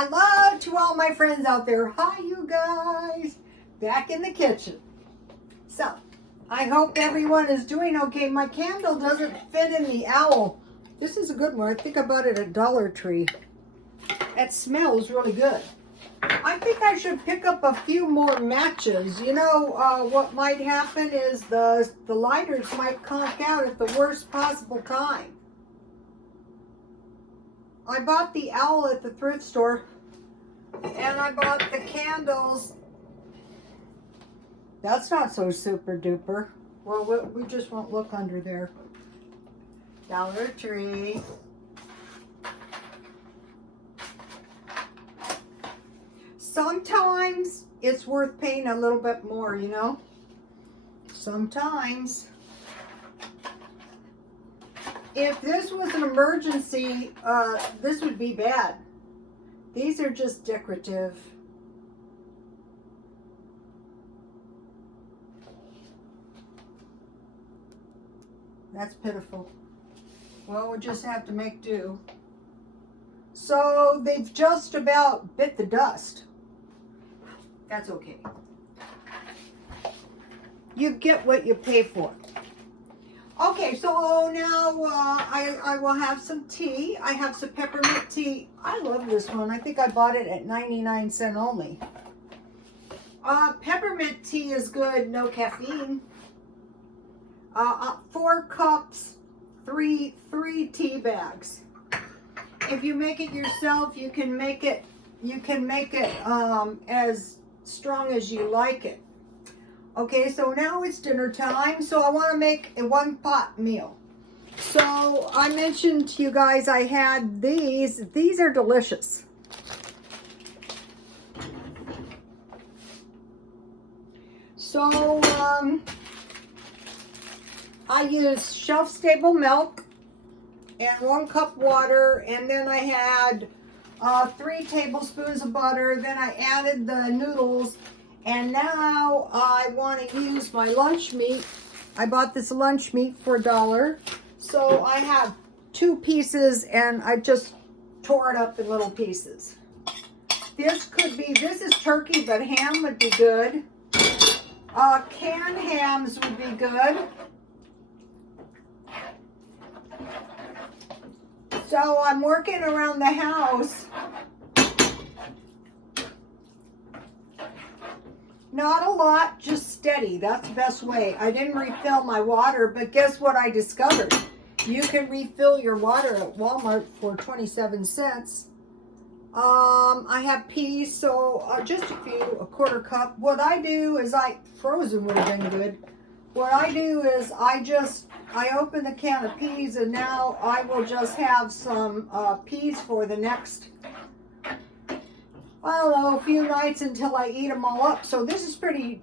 Hello to all my friends out there. Hi, you guys. Back in the kitchen. So, I hope everyone is doing okay. My candle doesn't fit in the owl. This is a good one. I think I bought it at Dollar Tree. It smells really good. I think I should pick up a few more matches. You know, what might happen is the lighters might conk out at the worst possible time. I bought the owl at the thrift store, and I bought the candles. That's not so super duper. Well, we just won't look under there. Dollar Tree. Sometimes it's worth paying a little bit more, you know? Sometimes. If this was an emergency, this would be bad. These are just decorative. That's pitiful. Well, we'll just have to make do. So they've just about bit the dust. That's okay. You get what you pay for. Okay, so now I will have some tea. I have some peppermint tea. I love this one. I think I bought it at 99 cents only. Peppermint tea is good, no caffeine. 4 cups, three tea bags. If you make it yourself, you can make it as strong as you like it. Okay, so now it's dinner time, so I want to make a one-pot meal. So I mentioned to you guys I had these. These are delicious. So I used shelf-stable milk and 1 cup water, and then I had 3 tablespoons of butter. Then I added the noodles. And now I want to use my Lunchmeat. I bought this Lunchmeat for $1. So I have 2 pieces, and I just tore it up in little pieces. This is turkey, but ham would be good. Canned hams would be good. So I'm working around the house. Not a lot, just steady. That's the best way. I didn't refill my water, but guess what I discovered? You can refill your water at Walmart for 27 cents. I have peas, so just a few, 1/4 cup. What I do is frozen would have been good. What I do is I open the can of peas, and now I will just have some peas for the next, I don't know, a few nights until I eat them all up. So this is pretty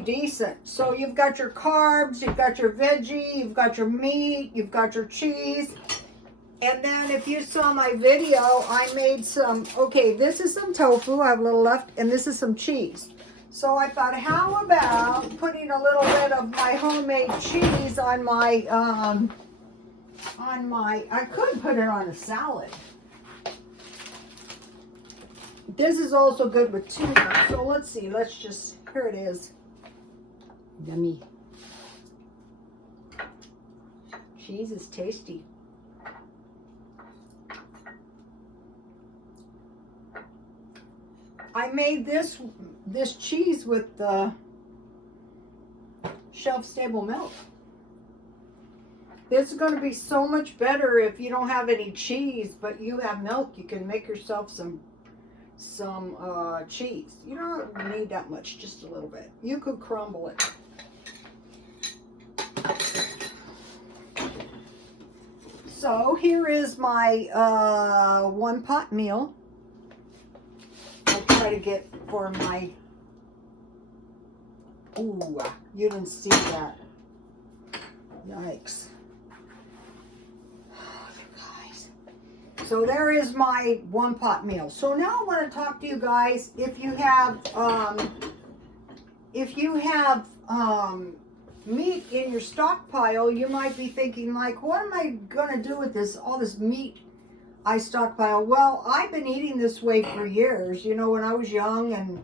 decent. So you've got your carbs, you've got your veggie, you've got your meat, you've got your cheese. And then if you saw my video, I made some, okay, this is some tofu, I have a little left, and this is some cheese. So I thought, how about putting a little bit of my homemade cheese on my, I could put it on a salad. This is also good with tuna. So let's see. Here it is. Yummy. Cheese is tasty. I made this cheese with the shelf-stable milk. This is going to be so much better if you don't have any cheese, but you have milk. You can make yourself some cheese. You don't need that much, just a little bit. You could crumble it. So here is my one-pot meal. I'll try to get for my, ooh, you didn't see that. Yikes. So there is my one-pot meal. So now I want to talk to you guys. If you have meat in your stockpile, you might be thinking like, what am I going to do with all this meat I stockpile. Well, I've been eating this way for years. You know, when I was young and,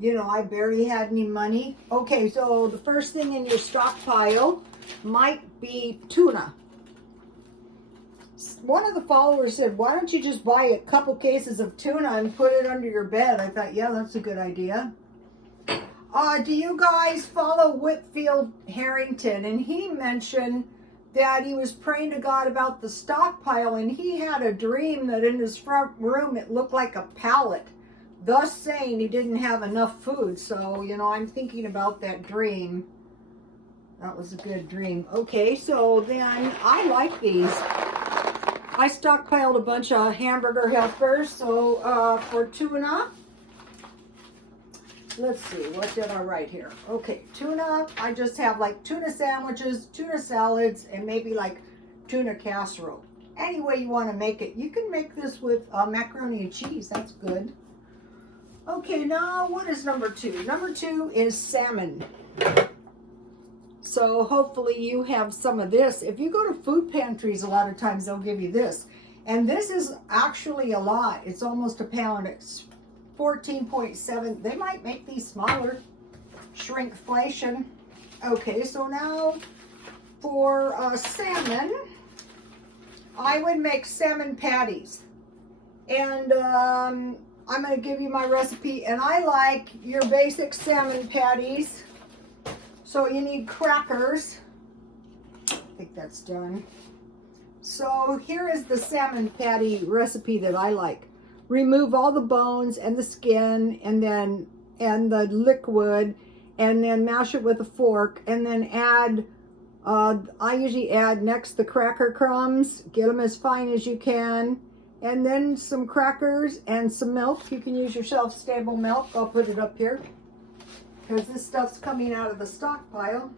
you know, I barely had any money. Okay, so the first thing in your stockpile might be tuna. One of the followers said, why don't you just buy a couple cases of tuna and put it under your bed? I thought, yeah, that's a good idea. Do you guys follow Whitfield Harrington? And he mentioned that he was praying to God about the stockpile, and he had a dream that in his front room it looked like a pallet, thus saying he didn't have enough food. So, you know, I'm thinking about that dream. That was a good dream. Okay, so then I like these. I stockpiled a bunch of hamburger helpers. So for tuna, let's see, what did I write here? Okay, tuna, I just have like tuna sandwiches, tuna salads, and maybe like tuna casserole. Any way you want to make it. You can make this with macaroni and cheese. That's good. Okay, now what is number 2? Number 2 is salmon. So hopefully you have some of this. If you go to food pantries, a lot of times they'll give you this. And this is actually a lot. It's almost a pound. It's 14.7. They might make these smaller. Shrinkflation. Okay, so now for salmon, I would make salmon patties. And I'm going to give you my recipe. And I like your basic salmon patties. So you need crackers. I think that's done. So here is the salmon patty recipe that I like. Remove all the bones and the skin and the liquid, and then mash it with a fork, and then add, I usually add next the cracker crumbs. Get them as fine as you can. And then some crackers and some milk. You can use your shelf-stable milk. I'll put it up here, because this stuff's coming out of the stockpile.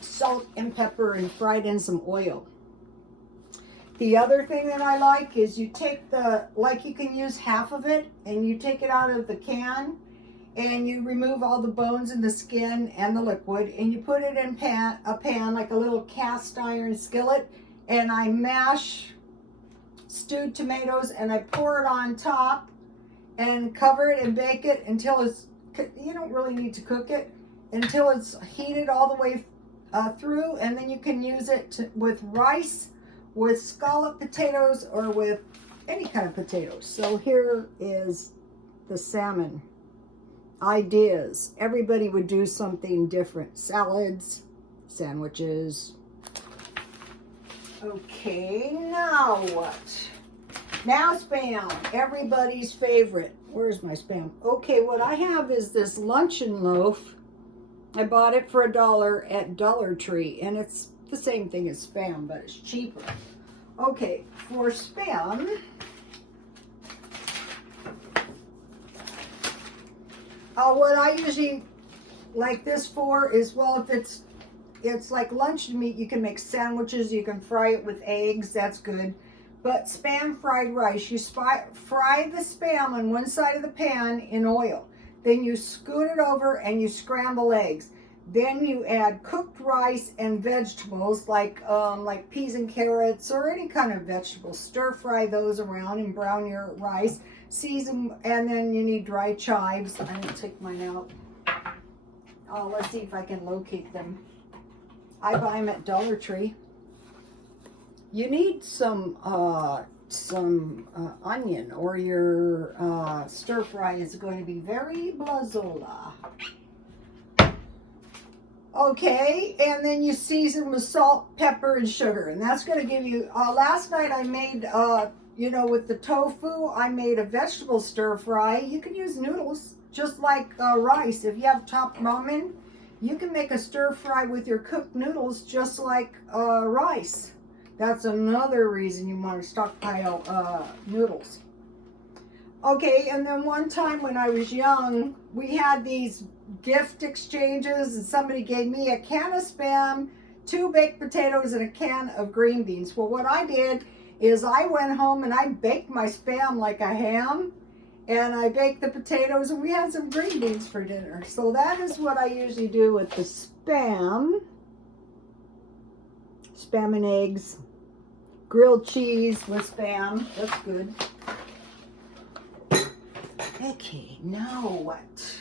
Salt and pepper and fried in some oil. The other thing that I like is you take you can use half of it, and you take it out of the can, and you remove all the bones and the skin and the liquid, and you put it in a pan, like a little cast iron skillet, and I mash stewed tomatoes, and I pour it on top, and cover it and bake it until it's, you don't really need to cook it, until it's heated all the way through, and then you can use it with rice, with scalloped potatoes, or with any kind of potatoes. So here is the salmon ideas. Everybody would do something different. Salads, sandwiches. Okay, now what? Now Spam, everybody's favorite. Where's my Spam? Okay, what I have is this luncheon loaf. I bought it for $1 at Dollar Tree, and it's the same thing as Spam, but it's cheaper. Okay, for Spam, what I usually like this for is, well, if it's like Lunchmeat, you can make sandwiches, you can fry it with eggs, that's good. But Spam fried rice, you fry the Spam on one side of the pan in oil. Then you scoot it over and you scramble eggs. Then you add cooked rice and vegetables like peas and carrots or any kind of vegetables. Stir fry those around and brown your rice. Season, and then you need dry chives. I didn't take mine out. Oh, let's see if I can locate them. I buy them at Dollar Tree. You need some onion, or your stir fry is going to be very blazola. Okay, and then you season with salt, pepper, and sugar, and that's going to give you. Last night I made, with the tofu, I made a vegetable stir fry. You can use noodles, just like rice. If you have top ramen, you can make a stir fry with your cooked noodles, just like rice. That's another reason you want to stockpile noodles. Okay, and then one time when I was young, we had these gift exchanges, and somebody gave me a can of Spam, 2 baked potatoes, and a can of green beans. Well, what I did is I went home and I baked my Spam like a ham, and I baked the potatoes, and we had some green beans for dinner. So that is what I usually do with the Spam and eggs. grilled cheese with Spam. That's good. Okay, now what?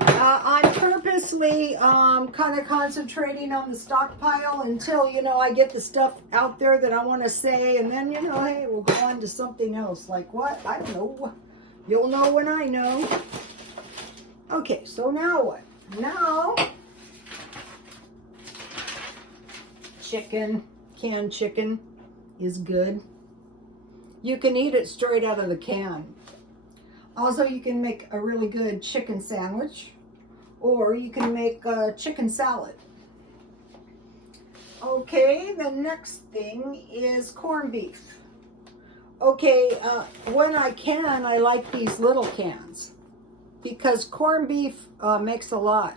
I'm purposely kind of concentrating on the stockpile until, you know, I get the stuff out there that I want to say, and then, you know, hey, we'll go on to something else. Like what? I don't know. You'll know when I know. Okay, so now what? Now, chicken, canned chicken is good. You can eat it straight out of the can. Also, you can make a really good chicken sandwich, or you can make a chicken salad. Okay, the next thing is corned beef. Okay, when I can, I like these little cans because corned beef makes a lot.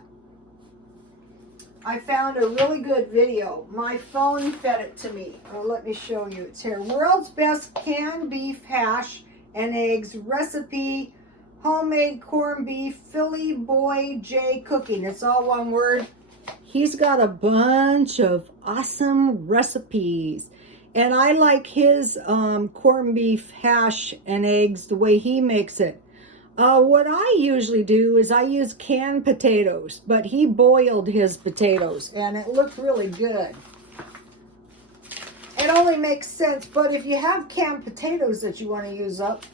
I found a really good video. My phone fed it to me. Let me show you. It's here. World's Best Canned Beef Hash and Eggs Recipe, Homemade Corned Beef, Philly Boy J Cooking. It's all one word. He's got a bunch of awesome recipes. And I like his corned beef hash and eggs the way he makes it. What I usually do is I use canned potatoes, but he boiled his potatoes and it looked really good. It only makes sense, but if you have canned potatoes that you want to use up.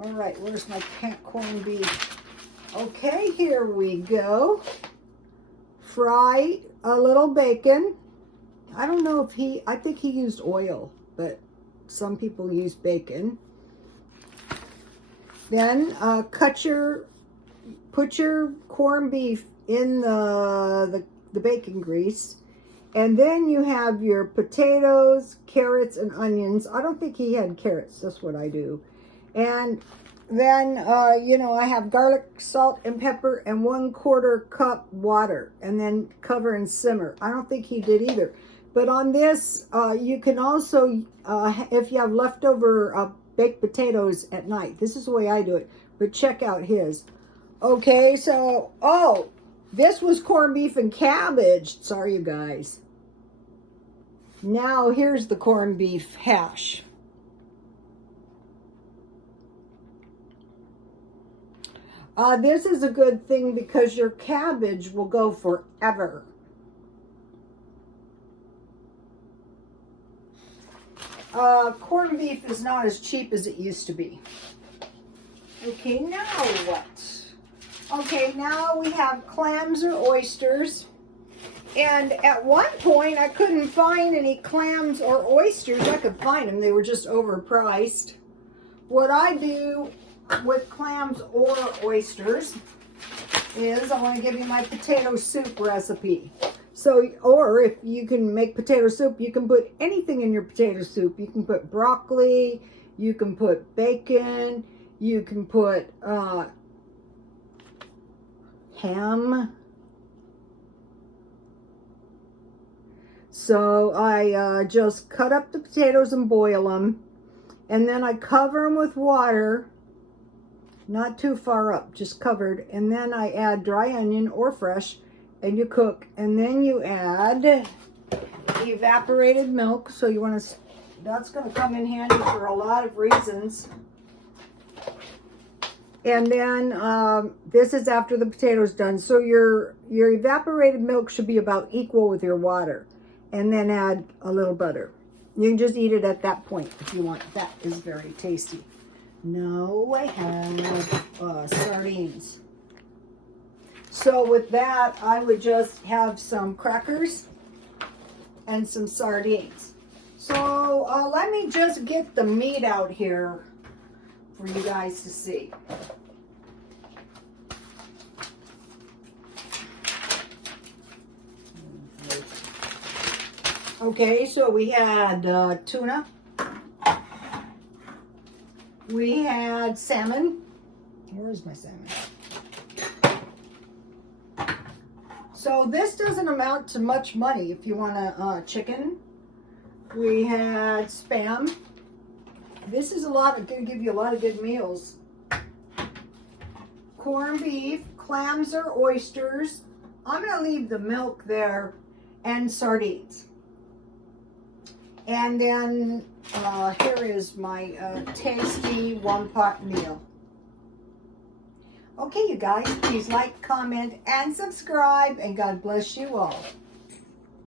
All right, where's my corned beef? Okay, here we go. Fry a little bacon. I don't know if I think he used oil, but some people use bacon. Then put your corned beef in the bacon grease. And then you have your potatoes, carrots, and onions. I don't think he had carrots. That's what I do. And then, you know, I have garlic, salt, and pepper, and 1/4 cup water. And then cover and simmer. I don't think he did either. But on this, you can also, if you have leftover baked potatoes at night. This is the way I do it. But check out his. Okay, so, oh, this was corned beef and cabbage. Sorry, you guys. Now, here's the corned beef hash. This is a good thing because your cabbage will go forever. Corned beef is not as cheap as it used to be. Okay, now what? Okay, now we have clams or oysters. And at one point, I couldn't find any clams or oysters. I could find them. They were just overpriced. What I do with clams or oysters is I want to give you my potato soup recipe. So, or if you can make potato soup, you can put anything in your potato soup. You can put broccoli, you can put bacon, you can put ham. So I just cut up the potatoes and boil them. And then I cover them with water, not too far up, just covered. And then I add dry onion or fresh. And you cook, and then you add evaporated milk. So you want to, that's going to come in handy for a lot of reasons. And then this is after the potato's done. So your evaporated milk should be about equal with your water. And then add a little butter. You can just eat it at that point if you want. That is very tasty. Now I have sardines. So with that, I would just have some crackers and some sardines. So let me just get the meat out here for you guys to see. Okay, so we had tuna. We had salmon. Where's my salmon? So this doesn't amount to much money if you want a chicken. We had Spam. This is going to give you a lot of good meals. Corned beef, clams or oysters. I'm going to leave the milk there, and sardines. And then here is my tasty one-pot meal. Okay, you guys, please like, comment, and subscribe, and God bless you all.